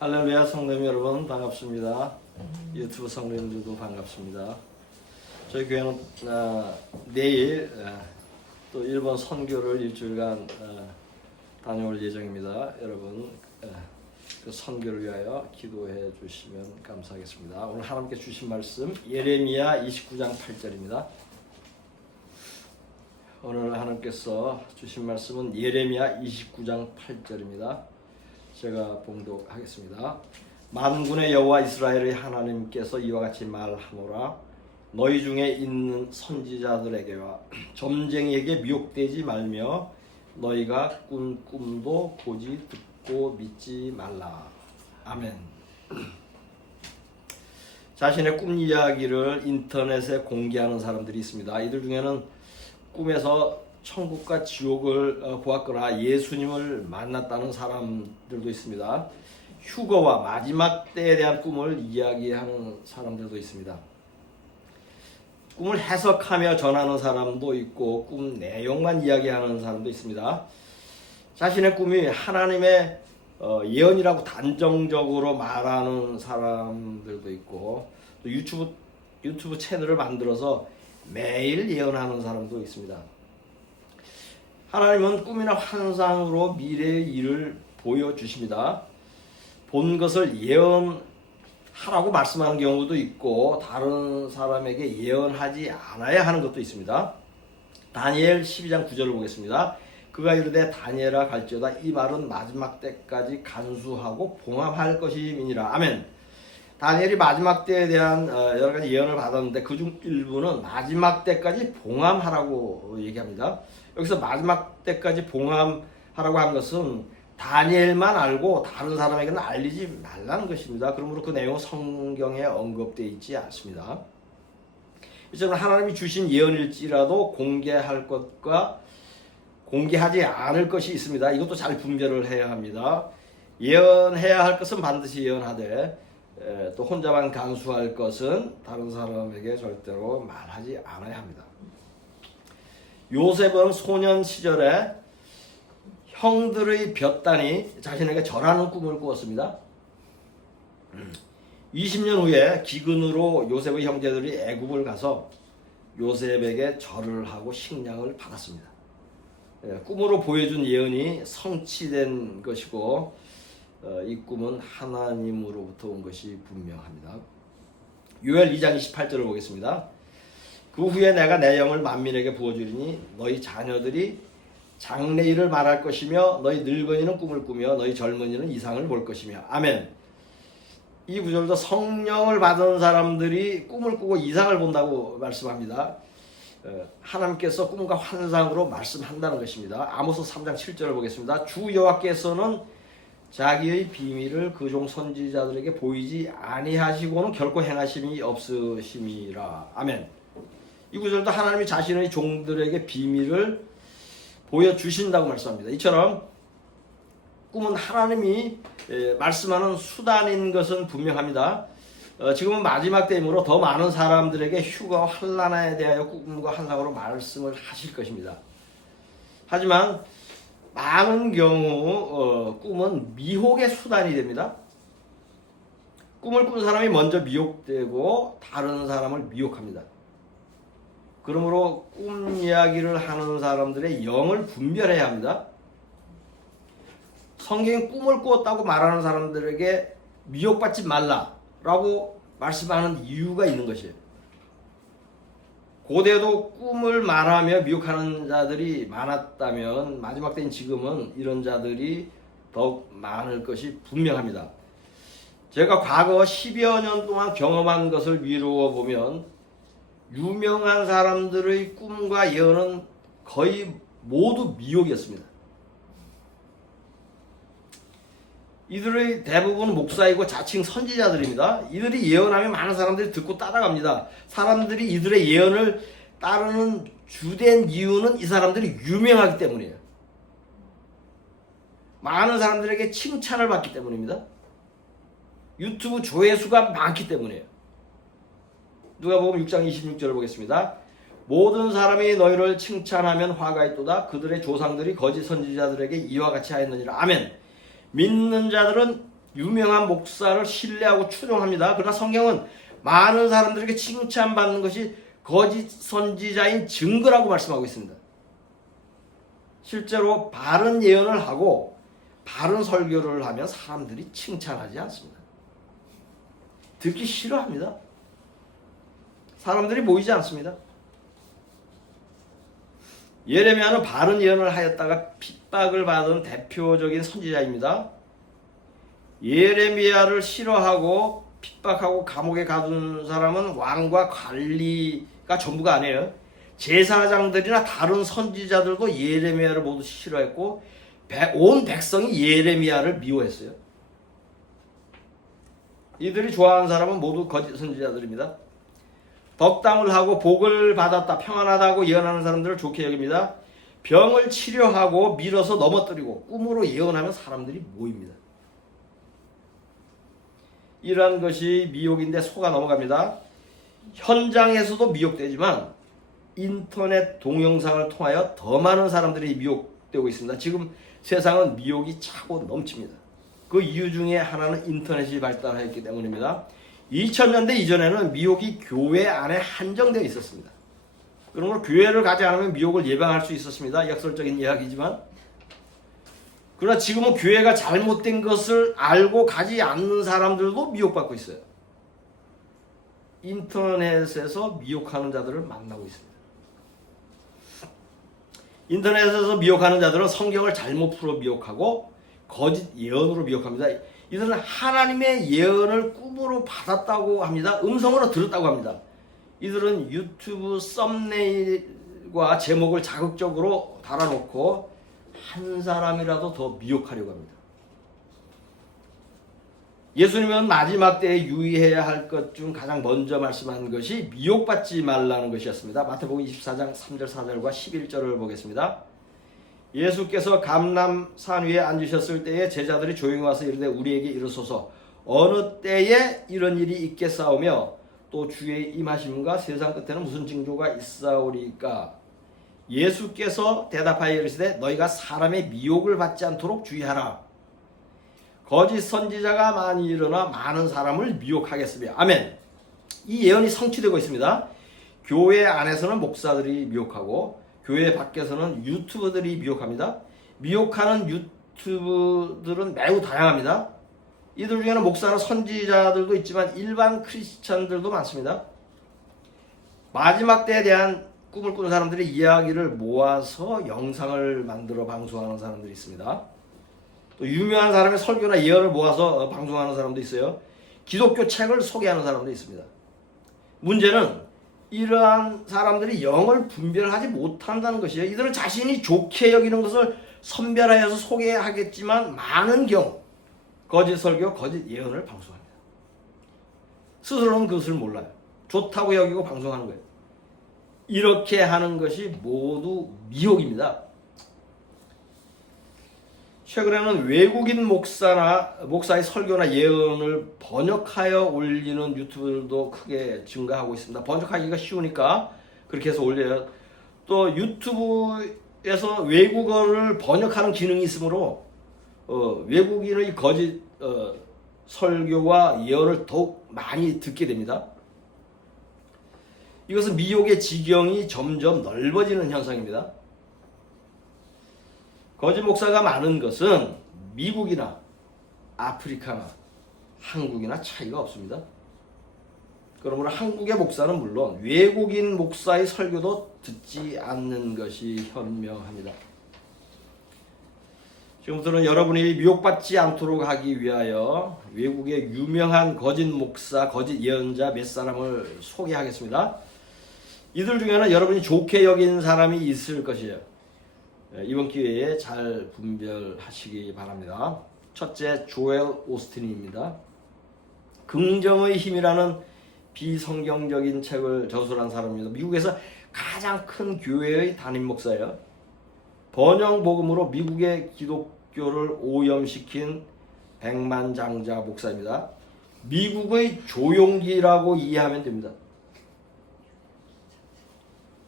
할렐루야 성도님 여러분 반갑습니다. 유튜브 성도님들도 반갑습니다. 저희 교회는 내일 또 일본 선교를 일주일간 다녀올 예정입니다. 여러분 그 선교를 위하여 기도해 주시면 감사하겠습니다. 오늘 하나님께 주신 말씀 예레미야 29장 8절입니다. 오늘 하나님께서 주신 말씀은 예레미야 29장 8절입니다. 제가 봉독하겠습니다. 만군의 여호와 이스라엘의 하나님께서 이와 같이 말하노라. 너희 중에 있는 선지자들에게와 점쟁이에게 미혹되지 말며 너희가 꾼 꿈도 보지 듣고 믿지 말라. 아멘. 자신의 꿈 이야기를 인터넷에 공개하는 사람들이 있습니다. 이들 중에는 꿈에서 천국과 지옥을 보았거나 예수님을 만났다는 사람들도 있습니다. 휴거와 마지막 때에 대한 꿈을 이야기하는 사람들도 있습니다. 꿈을 해석하며 전하는 사람도 있고 꿈 내용만 이야기하는 사람도 있습니다. 자신의 꿈이 하나님의 예언이라고 단정적으로 말하는 사람들도 있고 또 유튜브 채널을 만들어서 매일 예언하는 사람도 있습니다. 하나님은 꿈이나 환상으로 미래의 일을 보여주십니다. 본 것을 예언하라고 말씀하는 경우도 있고 다른 사람에게 예언하지 않아야 하는 것도 있습니다. 다니엘 12장 9절을 보겠습니다. 그가 이르되 다니엘아 갈지어다 이 말은 마지막 때까지 간수하고 봉합할 것임이니라. 아멘. 다니엘이 마지막 때에 대한 여러 가지 예언을 받았는데 그중 일부는 마지막 때까지 봉합하라고 얘기합니다. 여기서 마지막 때까지 봉합하라고 한 것은 다니엘만 알고 다른 사람에게는 알리지 말라는 것입니다. 그러므로 그 내용은 성경에 언급되어 있지 않습니다. 이처럼 하나님이 주신 예언일지라도 공개할 것과 공개하지 않을 것이 있습니다. 이것도 잘 분별을 해야 합니다. 예언해야 할 것은 반드시 예언하되 또 혼자만 간수할 것은 다른 사람에게 절대로 말하지 않아야 합니다. 요셉은 소년 시절에 형들의 볕단이 자신에게 절하는 꿈을 꾸었습니다. 20년 후에 기근으로 요셉의 형제들이 애굽을 가서 요셉에게 절을 하고 식량을 받았습니다. 꿈으로 보여준 예언이 성취된 것이고 이 꿈은 하나님으로부터 온 것이 분명합니다. 요엘 2장 28절을 보겠습니다. 그 후에 내가 내 영을 만민에게 부어주리니 너희 자녀들이 장래일을 말할 것이며 너희 늙은이는 꿈을 꾸며 너희 젊은이는 이상을 볼 것이며 아멘. 이 구절도 성령을 받은 사람들이 꿈을 꾸고 이상을 본다고 말씀합니다. 하나님께서 꿈과 환상으로 말씀한다는 것입니다. 아모스 3장 7절을 보겠습니다. 주 여호와께서는 자기의 비밀을 그 종 선지자들에게 보이지 아니하시고는 결코 행하심이 없으심이라. 아멘. 이 구절도 하나님이 자신의 종들에게 비밀을 보여주신다고 말씀합니다. 이처럼 꿈은 하나님이 말씀하는 수단인 것은 분명합니다. 지금은 마지막 때이므로 더 많은 사람들에게 휴가와 환난에 대하여 꿈과 환상으로 말씀을 하실 것입니다. 하지만 많은 경우 꿈은 미혹의 수단이 됩니다. 꿈을 꾼 사람이 먼저 미혹되고 다른 사람을 미혹합니다. 그러므로 꿈 이야기를 하는 사람들의 영을 분별해야 합니다. 성경에 꿈을 꾸었다고 말하는 사람들에게 미혹받지 말라라고 말씀하는 이유가 있는 것이에요. 고대도 꿈을 말하며 미혹하는 자들이 많았다면 마지막 때인 지금은 이런 자들이 더욱 많을 것이 분명합니다. 제가 과거 10여 년 동안 경험한 것을 미루어 보면 유명한 사람들의 꿈과 예언은 거의 모두 미혹이었습니다. 이들의 대부분은 목사이고 자칭 선지자들입니다. 이들이 예언하면 많은 사람들이 듣고 따라갑니다. 사람들이 이들의 예언을 따르는 주된 이유는 이 사람들이 유명하기 때문이에요. 많은 사람들에게 칭찬을 받기 때문입니다. 유튜브 조회수가 많기 때문이에요. 누가복음 6장 26절을 보겠습니다. 모든 사람이 너희를 칭찬하면 화가 있도다. 그들의 조상들이 거짓 선지자들에게 이와 같이 하였느니라. 아멘. 믿는 자들은 유명한 목사를 신뢰하고 추종합니다. 그러나 성경은 많은 사람들에게 칭찬받는 것이 거짓 선지자인 증거라고 말씀하고 있습니다. 실제로 바른 예언을 하고 바른 설교를 하면 사람들이 칭찬하지 않습니다. 듣기 싫어합니다. 사람들이 모이지 않습니다. 예레미야는 바른 예언을 하였다가 핍박을 받은 대표적인 선지자입니다. 예레미야를 싫어하고 핍박하고 감옥에 가둔 사람은 왕과 관리가 전부가 아니에요. 제사장들이나 다른 선지자들도 예레미야를 모두 싫어했고 온 백성이 예레미야를 미워했어요. 이들이 좋아하는 사람은 모두 거짓 선지자들입니다. 덕담을 하고 복을 받았다, 평안하다고 예언하는 사람들을 좋게 여깁니다. 병을 치료하고 밀어서 넘어뜨리고 꿈으로 예언하면 사람들이 모입니다. 이러한 것이 미혹인데 속아 넘어갑니다. 현장에서도 미혹되지만 인터넷 동영상을 통하여 더 많은 사람들이 미혹되고 있습니다. 지금 세상은 미혹이 차고 넘칩니다. 그 이유 중에 하나는 인터넷이 발달했기 때문입니다. 2000년대 이전에는 미혹이 교회 안에 한정되어 있었습니다. 그러므로 교회를 가지 않으면 미혹을 예방할 수 있었습니다. 역설적인 이야기지만. 그러나 지금은 교회가 잘못된 것을 알고 가지 않는 사람들도 미혹받고 있어요. 인터넷에서 미혹하는 자들을 만나고 있습니다. 인터넷에서 미혹하는 자들은 성경을 잘못 풀어 미혹하고 거짓 예언으로 미혹합니다. 이들은 하나님의 예언을 꿈으로 받았다고 합니다. 음성으로 들었다고 합니다. 이들은 유튜브 썸네일과 제목을 자극적으로 달아놓고 한 사람이라도 더 미혹하려고 합니다. 예수님은 마지막 때에 유의해야 할 것 중 가장 먼저 말씀한 것이 미혹받지 말라는 것이었습니다. 마태복음 24장 3절 4절과 11절을 보겠습니다. 예수께서 감람산 위에 앉으셨을 때에 제자들이 조용히 와서 이르되 우리에게 이르소서 어느 때에 이런 일이 있겠사오며 또 주의 임하심과 세상 끝에는 무슨 징조가 있사오리까. 예수께서 대답하여 이르시되 너희가 사람의 미혹을 받지 않도록 주의하라. 거짓 선지자가 많이 일어나 많은 사람을 미혹하겠으며. 아멘. 이 예언이 성취되고 있습니다. 교회 안에서는 목사들이 미혹하고 교회 밖에서는 유튜버들이 미혹합니다. 미혹하는 유튜브들은 매우 다양합니다. 이들 중에는 목사나 선지자들도 있지만 일반 크리스찬들도 많습니다. 마지막 때에 대한 꿈을 꾸는 사람들의 이야기를 모아서 영상을 만들어 방송하는 사람들이 있습니다. 또 유명한 사람의 설교나 예언을 모아서 방송하는 사람도 있어요. 기독교 책을 소개하는 사람도 있습니다. 문제는 이러한 사람들이 영을 분별하지 못한다는 것이에요. 이들은 자신이 좋게 여기는 것을 선별하여서 소개하겠지만 많은 경우 거짓 설교, 거짓 예언을 방송합니다. 스스로는 그것을 몰라요. 좋다고 여기고 방송하는 거예요. 이렇게 하는 것이 모두 미혹입니다. 최근에는 외국인 목사의 설교나 예언을 번역하여 올리는 유튜브들도 크게 증가하고 있습니다. 번역하기가 쉬우니까 그렇게 해서 올려요. 또 유튜브에서 외국어를 번역하는 기능이 있으므로 외국인의 거짓 설교와 예언을 더욱 많이 듣게 됩니다. 이것은 미혹의 지경이 점점 넓어지는 현상입니다. 거짓 목사가 많은 것은 미국이나 아프리카나 한국이나 차이가 없습니다. 그러므로 한국의 목사는 물론 외국인 목사의 설교도 듣지 않는 것이 현명합니다. 지금부터는 여러분이 미혹받지 않도록 하기 위하여 외국의 유명한 거짓 목사, 거짓 예언자 몇 사람을 소개하겠습니다. 이들 중에는 여러분이 좋게 여긴 사람이 있을 것이에요. 이번 기회에 잘 분별하시기 바랍니다. 첫째, 조엘 오스틴입니다. 긍정의 힘이라는 비성경적인 책을 저술한 사람입니다. 미국에서 가장 큰 교회의 담임 목사예요. 번영복음으로 미국의 기독교를 오염시킨 백만장자 목사입니다. 미국의 조용기라고 이해하면 됩니다.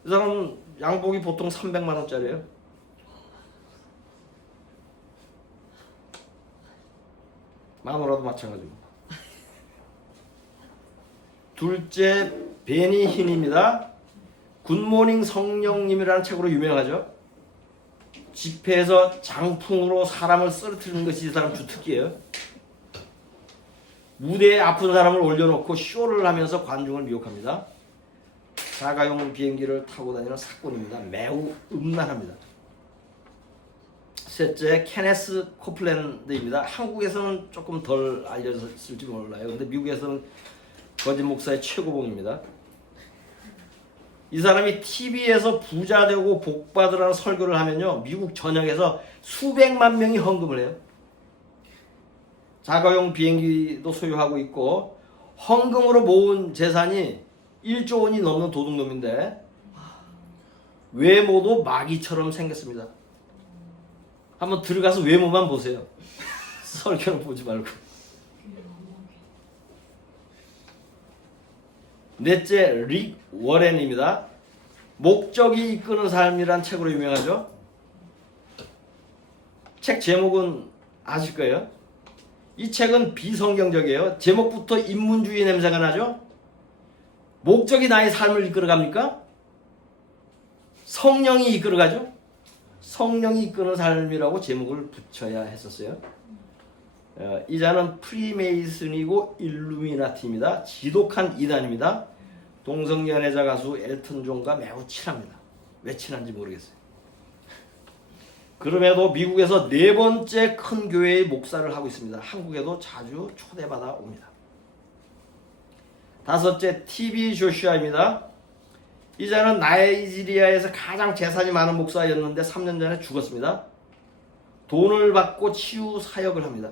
이 사람은 양복이 보통 300만 원짜리예요. 마누라도 마찬가지고. 둘째 베니 힌입니다. 굿모닝 성령님이라는 책으로 유명하죠. 집회에서 장풍으로 사람을 쓰러뜨리는 것이 이 사람 주특기예요. 무대에 아픈 사람을 올려놓고 쇼를 하면서 관중을 미혹합니다. 자가용 비행기를 타고 다니는 사꾼입니다. 매우 음란합니다. 셋째 케네스 코플랜드입니다. 한국에서는 조금 덜 알려졌을지 몰라요. 근데 미국에서는 거짓 목사의 최고봉입니다. 이 사람이 TV에서 부자 되고 복 받으라는 설교를 하면요, 미국 전역에서 수백만 명이 헌금을 해요. 자가용 비행기도 소유하고 있고 헌금으로 모은 재산이 1조 원이 넘는 도둑놈인데 외모도 마귀처럼 생겼습니다. 한번 들어가서 외모만 보세요. 설교는 보지 말고. 넷째 릭 워렌입니다. 목적이 이끄는 삶이란 책으로 유명하죠. 책 제목은 아실 거예요. 이 책은 비성경적이에요. 제목부터 인문주의 냄새가 나죠. 목적이 나의 삶을 이끌어갑니까? 성령이 이끌어가죠. 성령이 이끄는 삶이라고 제목을 붙여야 했었어요. 이 자는 프리메이슨이고 일루미나티입니다. 지독한 이단입니다. 동성연애자 가수 엘튼 존과 매우 친합니다. 왜 친한지 모르겠어요. 그럼에도 미국에서 네 번째 큰 교회의 목사를 하고 있습니다. 한국에도 자주 초대받아 옵니다. 다섯째 TV 조슈아입니다. 이 자는 나이지리아에서 가장 재산이 많은 목사였는데 3년 전에 죽었습니다. 돈을 받고 치유 사역을 합니다.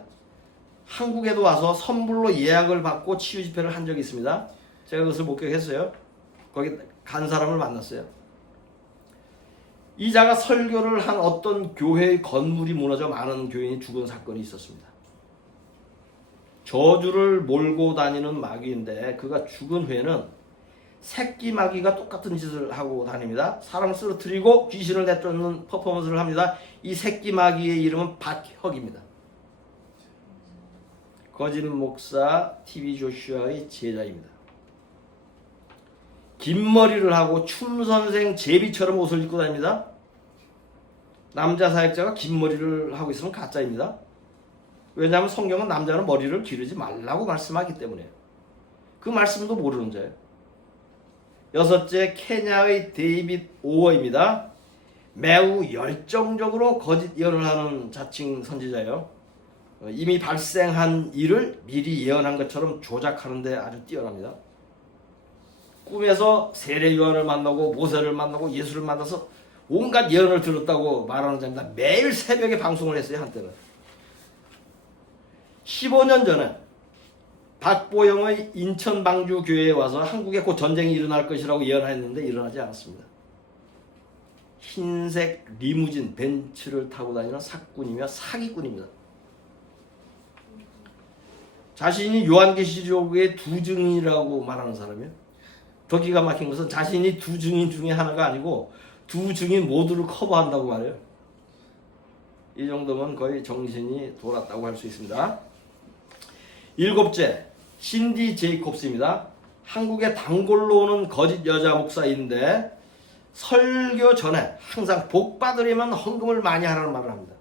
한국에도 와서 선불로 예약을 받고 치유 집회를 한 적이 있습니다. 제가 그것을 목격했어요. 거기 간 사람을 만났어요. 이 자가 설교를 한 어떤 교회의 건물이 무너져 많은 교인이 죽은 사건이 있었습니다. 저주를 몰고 다니는 마귀인데 그가 죽은 후에는 새끼 마귀가 똑같은 짓을 하고 다닙니다. 사람을 쓰러뜨리고 귀신을 내쫓는 퍼포먼스를 합니다. 이 새끼 마귀의 이름은 박혁입니다. 거짓 목사 TV 조슈아의 제자입니다. 긴 머리를 하고 춤선생 제비처럼 옷을 입고 다닙니다. 남자 사역자가 긴 머리를 하고 있으면 가짜입니다. 왜냐하면 성경은 남자는 머리를 기르지 말라고 말씀하기 때문에. 그 말씀도 모르는 자예요. 여섯째 케냐의 데이빗 오어입니다. 매우 열정적으로 거짓 예언을 하는 자칭 선지자예요. 이미 발생한 일을 미리 예언한 것처럼 조작하는 데 아주 뛰어납니다. 꿈에서 세례 요한을 만나고 모세를 만나고 예수를 만나서 온갖 예언을 들었다고 말하는 자입니다. 매일 새벽에 방송을 했어요. 한때는. 15년 전에 박보영의 인천 방주 교회에 와서 한국에 곧 전쟁이 일어날 것이라고 예언했는데 일어나지 않았습니다. 흰색 리무진 벤츠를 타고 다니는 사꾼이며 사기꾼입니다. 자신이 요한계시록의 두 증인이라고 말하는 사람이에요. 더 기가 막힌 것은 자신이 두 증인 중에 하나가 아니고 두 증인 모두를 커버한다고 말해요. 이 정도면 거의 정신이 돌았다고 할 수 있습니다. 일곱째, 신디 제이콥스입니다. 한국에 단골로 오는 거짓 여자 목사인데 설교 전에 항상 복 받으려면 헌금을 많이 하라는 말을 합니다.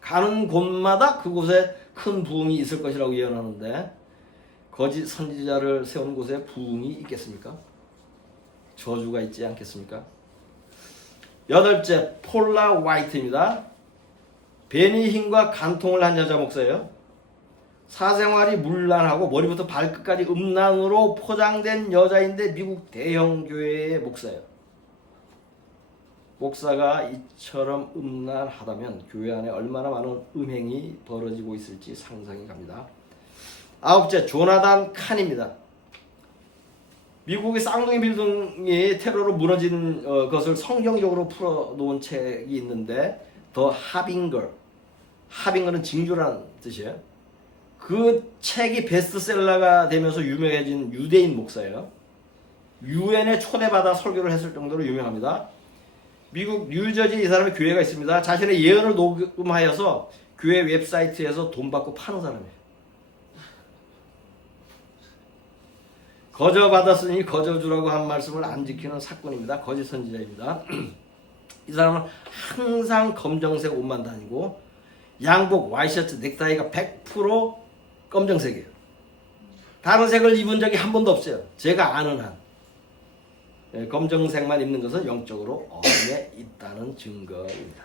가는 곳마다 그곳에 큰 부흥이 있을 것이라고 예언하는데 거짓 선지자를 세우는 곳에 부흥이 있겠습니까? 저주가 있지 않겠습니까? 여덟째, 폴라 화이트입니다. 베니 힌과 간통을 한 여자 목사예요. 사생활이 문란하고 머리부터 발끝까지 음란으로 포장된 여자인데 미국 대형 교회의 목사예요. 목사가 이처럼 음란하다면 교회 안에 얼마나 많은 음행이 벌어지고 있을지 상상이 갑니다. 아홉째, 조나단 칸입니다. 미국의 쌍둥이 빌딩이 테러로 무너진 것을 성경적으로 풀어놓은 책이 있는데 더 하빙걸, 하빙걸은 징조라는 뜻이에요. 그 책이 베스트셀러가 되면서 유명해진 유대인 목사예요. 유엔에 초대받아 설교를 했을 정도로 유명합니다. 미국 뉴저지에 이 사람의 교회가 있습니다. 자신의 예언을 녹음하여서 교회 웹사이트에서 돈 받고 파는 사람이에요. 거저 받았으니 거저 주라고 한 말씀을 안 지키는 사건입니다. 거짓 선지자입니다. 이 사람은 항상 검정색 옷만 다니고 양복, 와이셔츠, 넥타이가 100% 검정색이에요. 다른 색을 입은 적이 한 번도 없어요. 제가 아는 한. 검정색만 입는 것은 영적으로 어둠에 있다는 증거입니다.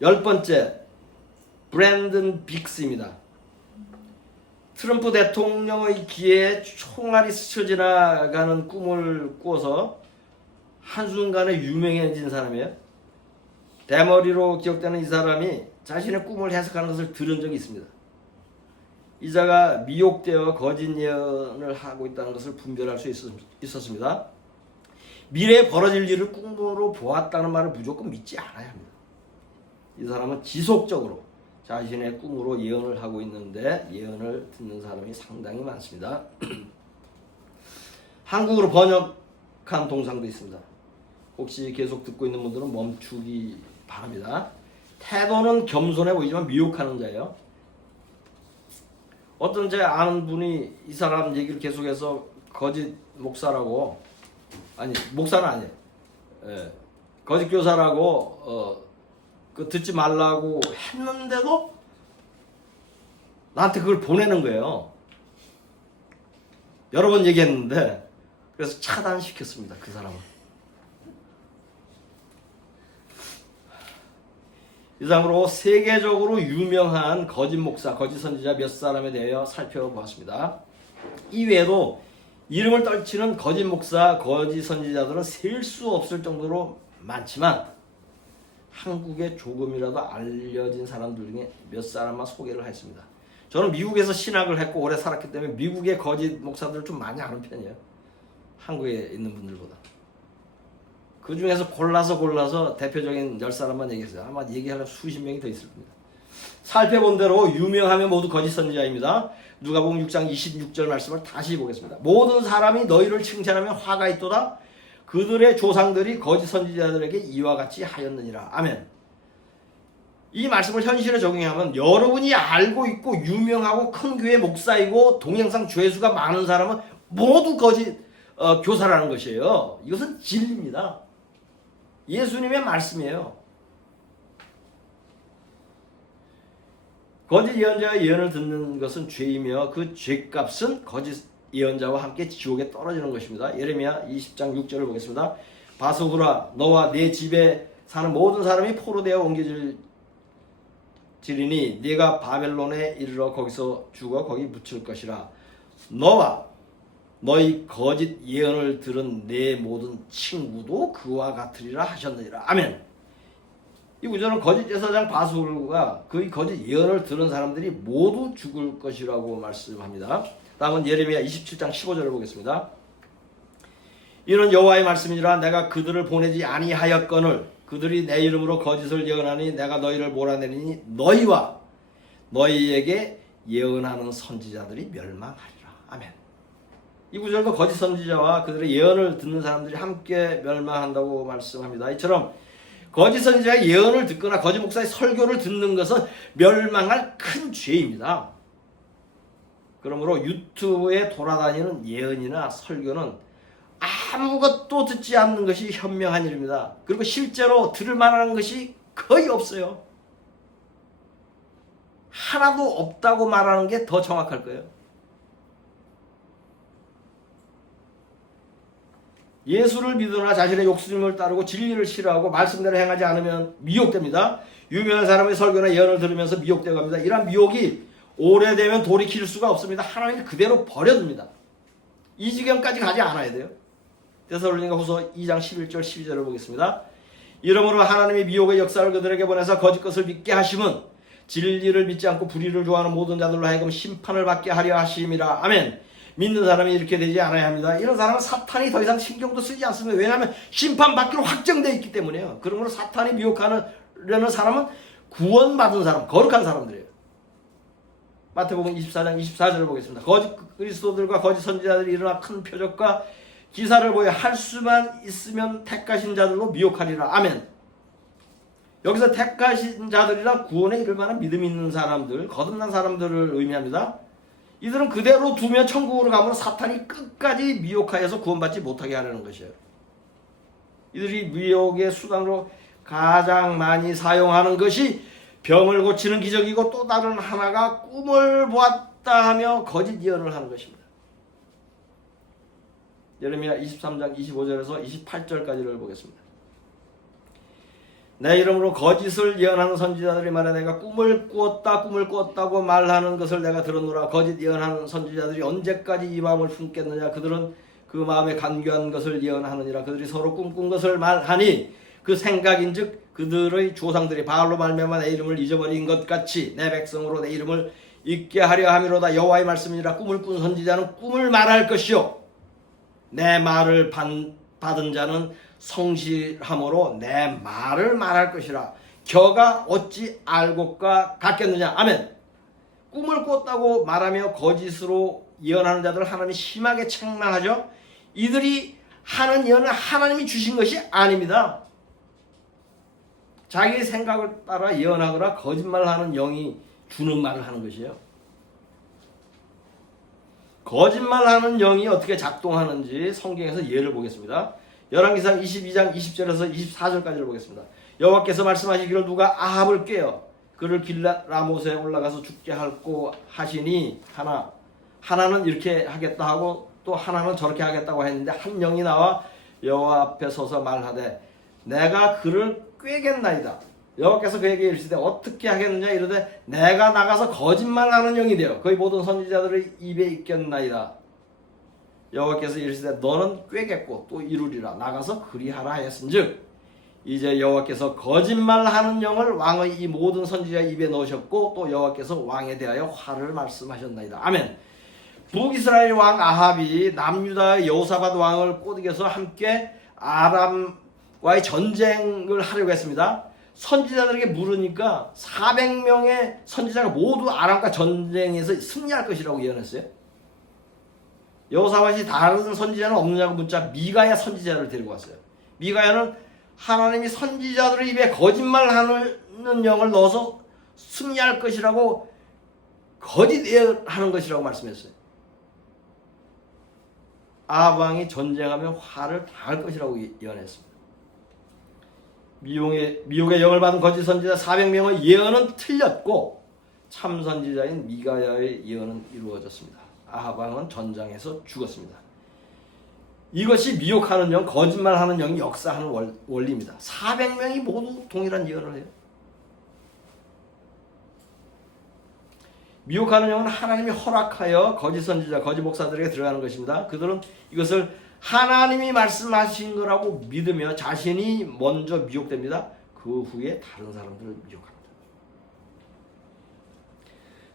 10번째, 브랜든 빅스입니다. 트럼프 대통령의 귀에 총알이 스쳐 지나가는 꿈을 꾸어서 한순간에 유명해진 사람이에요. 대머리로 기억되는 이 사람이 자신의 꿈을 해석하는 것을 들은 적이 있습니다. 이자가 미혹되어 거짓 예언을 하고 있다는 것을 분별할 수 있었습니다. 미래에 벌어질 일을 꿈으로 보았다는 말을 무조건 믿지 않아야 합니다. 이 사람은 지속적으로 자신의 꿈으로 예언을 하고 있는데 예언을 듣는 사람이 상당히 많습니다. 한국어로 번역한 동상도 있습니다. 혹시 계속 듣고 있는 분들은 멈추기 바랍니다. 태도는 겸손해 보이지만 미혹하는 자예요. 어떤 제 아는 분이 이 사람 얘기를 계속해서 거짓 목사라고, 아니 목사는 아니에요. 거짓 교사라고 그 듣지 말라고 했는데도 나한테 그걸 보내는 거예요. 여러 번 얘기했는데 그래서 차단시켰습니다. 그 사람은. 이상으로 세계적으로 유명한 거짓 목사, 거짓 선지자 몇 사람에 대하여 살펴보았습니다. 이외에도 이름을 떨치는 거짓 목사, 거짓 선지자들은 셀 수 없을 정도로 많지만 한국에 조금이라도 알려진 사람들 중에 몇 사람만 소개를 했습니다. 저는 미국에서 신학을 했고 오래 살았기 때문에 미국의 거짓 목사들을 좀 많이 아는 편이에요. 한국에 있는 분들보다. 그 중에서 골라서 대표적인 10사람만 얘기했어요. 아마 얘기하려면 수십 명이 더 있을 겁니다. 살펴본 대로 유명하면 모두 거짓 선지자입니다. 누가복음 6장 26절 말씀을 다시 보겠습니다. 모든 사람이 너희를 칭찬하면 화가 있도다. 그들의 조상들이 거짓 선지자들에게 이와 같이 하였느니라. 아멘. 이 말씀을 현실에 적용하면 여러분이 알고 있고 유명하고 큰 교회 목사이고 동영상 조회수가 많은 사람은 모두 거짓 교사라는 것이에요. 이것은 진리입니다. 예수님의 말씀이에요. 거짓 예언자의 예언을 듣는 것은 죄이며 그 죄값은 거짓 예언자와 함께 지옥에 떨어지는 것입니다. 예레미야 20장 6절을 보겠습니다. 바수후라 너와 내 집에 사는 모든 사람이 포로되어 옮겨지리니 네가 바벨론에 이르러 거기서 죽어 거기 묻힐 것이라. 너와 너희 거짓 예언을 들은 내 모든 친구도 그와 같으리라 하셨느니라. 아멘. 이 구절은 거짓 제사장 바수후가 그의 거짓 예언을 들은 사람들이 모두 죽을 것이라고 말씀합니다. 다음은 예레미야 27장 15절을 보겠습니다. 이는 여호와의 말씀이니라. 내가 그들을 보내지 아니하였거늘 그들이 내 이름으로 거짓을 예언하니 내가 너희를 몰아내리니 너희와 너희에게 예언하는 선지자들이 멸망하리라. 아멘. 이 구절도 거짓 선지자와 그들의 예언을 듣는 사람들이 함께 멸망한다고 말씀합니다. 이처럼 거짓 선지자의 예언을 듣거나 거짓 목사의 설교를 듣는 것은 멸망할 큰 죄입니다. 그러므로 유튜브에 돌아다니는 예언이나 설교는 아무것도 듣지 않는 것이 현명한 일입니다. 그리고 실제로 들을 만한 것이 거의 없어요. 하나도 없다고 말하는 게 더 정확할 거예요. 예수를 믿으나 자신의 욕심을 따르고 진리를 싫어하고 말씀대로 행하지 않으면 미혹됩니다. 유명한 사람의 설교나 예언을 들으면서 미혹되어 갑니다. 이러한 미혹이 오래되면 돌이킬 수가 없습니다. 하나님이 그대로 버려둡니다. 이 지경까지 가지 않아야 돼요. 데살로니가 후서 2장 11절 12절을 보겠습니다. 이러므로 하나님이 미혹의 역사를 그들에게 보내서 거짓 것을 믿게 하심은 진리를 믿지 않고 불의를 좋아하는 모든 자들로 하여금 심판을 받게 하려 하심이라. 아멘. 믿는 사람이 이렇게 되지 않아야 합니다. 이런 사람은 사탄이 더 이상 신경도 쓰지 않습니다. 왜냐하면 심판받기로 확정되어 있기 때문에요. 그러므로 사탄이 미혹하려는 사람은 구원받은 사람, 거룩한 사람들이에요. 마태복음 24장 24절을 보겠습니다. 거짓 그리스도들과 거짓 선지자들이 일어나 큰 표적과 기사를 보여 할 수만 있으면 택하신 자들로 미혹하리라. 아멘. 여기서 택하신 자들이라 구원에 이를 만한 믿음이 있는 사람들, 거듭난 사람들을 의미합니다. 이들은 그대로 두면 천국으로 가면 사탄이 끝까지 미혹하여서 구원받지 못하게 하려는 것이에요. 이들이 미혹의 수단으로 가장 많이 사용하는 것이 병을 고치는 기적이고, 또 다른 하나가 꿈을 보았다 하며 거짓 예언을 하는 것입니다. 예레미야 23장 25절에서 28절까지를 보겠습니다. 내 이름으로 거짓을 예언하는 선지자들이 말해 내가 꿈을 꾸었다고 말하는 것을 내가 들었노라. 거짓 예언하는 선지자들이 언제까지 이 마음을 품겠느냐. 그들은 그 마음에 간교한 것을 예언하느니라. 그들이 서로 꿈꾼 것을 말하니 그 생각인즉 그들의 조상들이 바알로 말미암아 내 이름을 잊어버린 것 같이 내 백성으로 내 이름을 잊게 하려 함이로다. 여호와의 말씀이니라. 꿈을 꾼 선지자는 꿈을 말할 것이요 내 말을 받은 자는 성실함으로 내 말을 말할 것이라. 겨가 어찌 알고까 같겠느냐. 아멘. 꿈을 꿨다고 말하며 거짓으로 예언하는 자들을 하나님이 심하게 책망하죠. 이들이 하는 예언은 하나님이 주신 것이 아닙니다. 자기 생각을 따라 예언하거나 거짓말하는 영이 주는 말을 하는 것이에요. 거짓말하는 영이 어떻게 작동하는지 성경에서 예를 보겠습니다. 열왕기상 22장 20절에서 24절까지를 보겠습니다. 여호와께서 말씀하시기를 누가 아합을 깨어 그를 길랏 라못에 올라가서 죽게 할고 하시니 하나는 이렇게 하겠다 하고 또 하나는 저렇게 하겠다고 했는데 한 영이 나와 여호와 앞에 서서 말하되 내가 그를 꾀겠나이다. 여호와께서 그에게 이르시되 어떻게 하겠느냐 이르되 내가 나가서 거짓말하는 영이 되어 거의 모든 선지자들의 입에 있겠나이다. 여호와께서 이르시되 너는 꾀겠고 또 이루리라. 나가서 그리하라 하였은즉 이제 여호와께서 거짓말하는 영을 왕의 이 모든 선지자의 입에 넣으셨고 또 여호와께서 왕에 대하여 화를 말씀하셨나이다. 아멘. 북이스라엘 왕 아합이 남유다의 여호사밧 왕을 꼬드겨서 함께 아람과의 전쟁을 하려고 했습니다. 선지자들에게 물으니까 400명의 선지자가 모두 아람과 전쟁에서 승리할 것이라고 예언했어요. 여호사밧이 다른 선지자는 없느냐고 묻자 미가야 선지자를 데리고 왔어요. 미가야는 하나님이 선지자들의 입에 거짓말하는 영을 넣어서 승리할 것이라고 거짓 예언하는 것이라고 말씀했어요. 아합 왕이 전쟁하면 화를 당할 것이라고 예언했습니다. 미혹의 영을 받은 거짓 선지자 400명의 예언은 틀렸고 참 선지자인 미가야의 예언은 이루어졌습니다. 아합 왕은 전장에서 죽었습니다. 이것이 미혹하는 영, 거짓말하는 영이 역사하는 원리입니다. 400명이 모두 동일한 예언을 해요. 미혹하는 영은 하나님이 허락하여 거짓 선지자, 거짓 목사들에게 들어가는 것입니다. 그들은 이것을 하나님이 말씀하신 거라고 믿으며 자신이 먼저 미혹됩니다. 그 후에 다른 사람들을 미혹합니다.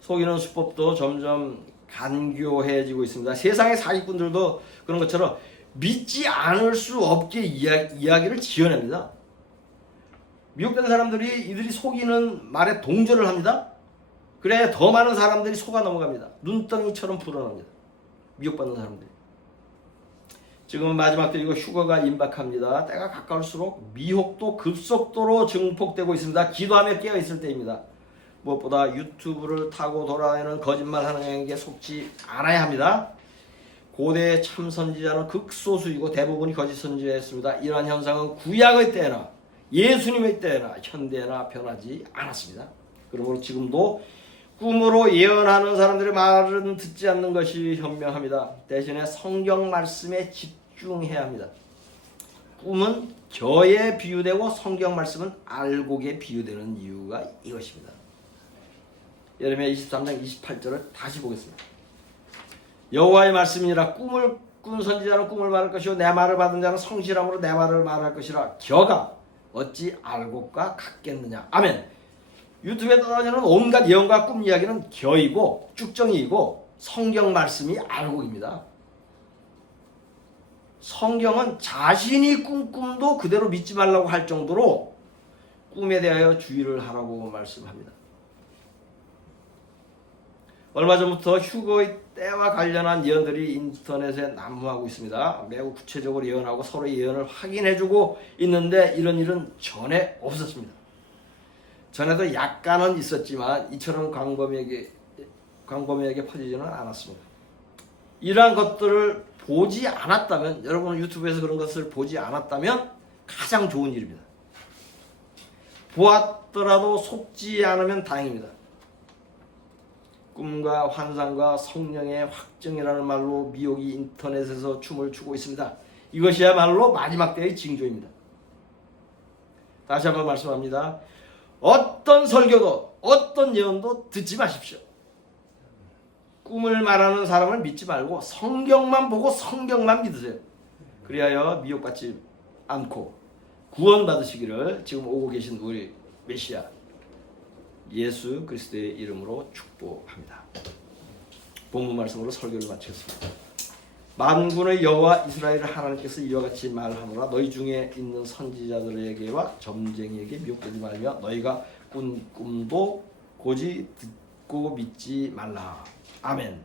속이는 수법도 점점 간교해지고 있습니다. 세상의 사기꾼들도 그런 것처럼 믿지 않을 수 없게 이야기를 지어냅니다. 미혹된 사람들이 이들이 속이는 말에 동조를 합니다. 그래 더 많은 사람들이 속아 넘어갑니다. 눈덩이처럼 불어납니다. 미혹받는 사람들이. 지금은 마지막 때이고 휴거가 임박합니다. 때가 가까울수록 미혹도 급속도로 증폭되고 있습니다. 기도하며 깨어있을 때입니다. 무엇보다 유튜브를 타고 돌아다니는 거짓말하는 영에게 속지 않아야 합니다. 고대의 참 선지자는 극소수이고 대부분이 거짓 선지자였습니다. 이러한 현상은 구약의 때나 예수님의 때나 현대나 변하지 않았습니다. 그러므로 지금도 꿈으로 예언하는 사람들의 말은 듣지 않는 것이 현명합니다. 대신에 성경 말씀에 집중해야 합니다. 꿈은 겨에 비유되고 성경 말씀은 알곡에 비유되는 이유가 이것입니다. 예레미야 23장 28절을 다시 보겠습니다. 여호와의 말씀이니라. 꿈을 꾼 선지자는 꿈을 말할 것이요 내 말을 받은 자는 성실함으로 내 말을 말할 것이라. 겨가 어찌 알곡과 같겠느냐. 아멘. 유튜브에 떠다니는 온갖 예언과 꿈 이야기는 겨이고 쭉정이이고 성경 말씀이 알곡입니다. 성경은 자신이 꾼 꿈도 그대로 믿지 말라고 할 정도로 꿈에 대하여 주의를 하라고 말씀합니다. 얼마 전부터 휴거의 때와 관련한 예언들이 인터넷에 난무하고 있습니다. 매우 구체적으로 예언하고 서로 예언을 확인해주고 있는데 이런 일은 전에 없었습니다. 전에도 약간은 있었지만 이처럼 광범위하게 퍼지지는 않았습니다. 이러한 것들을 보지 않았다면, 여러분 유튜브에서 그런 것을 보지 않았다면 가장 좋은 일입니다. 보았더라도 속지 않으면 다행입니다. 꿈과 환상과 성령의 확증이라는 말로 미혹이 인터넷에서 춤을 추고 있습니다. 이것이야말로 마지막 때의 징조입니다. 다시 한번 말씀합니다. 어떤 설교도 어떤 예언도 듣지 마십시오. 꿈을 말하는 사람을 믿지 말고 성경만 보고 성경만 믿으세요. 그리하여 미혹받지 않고 구원받으시기를 지금 오고 계신 우리 메시아 예수 그리스도의 이름으로 축복합니다. 본문 말씀으로 설교를 마치겠습니다. 만군의 여호와 이스라엘 하나님께서 이와 같이 말하노라. 너희 중에 있는 선지자들에게와 점쟁이에게 미혹되지 말며 너희가 꾼 꿈도 고지 듣고 믿지 말라. 아멘.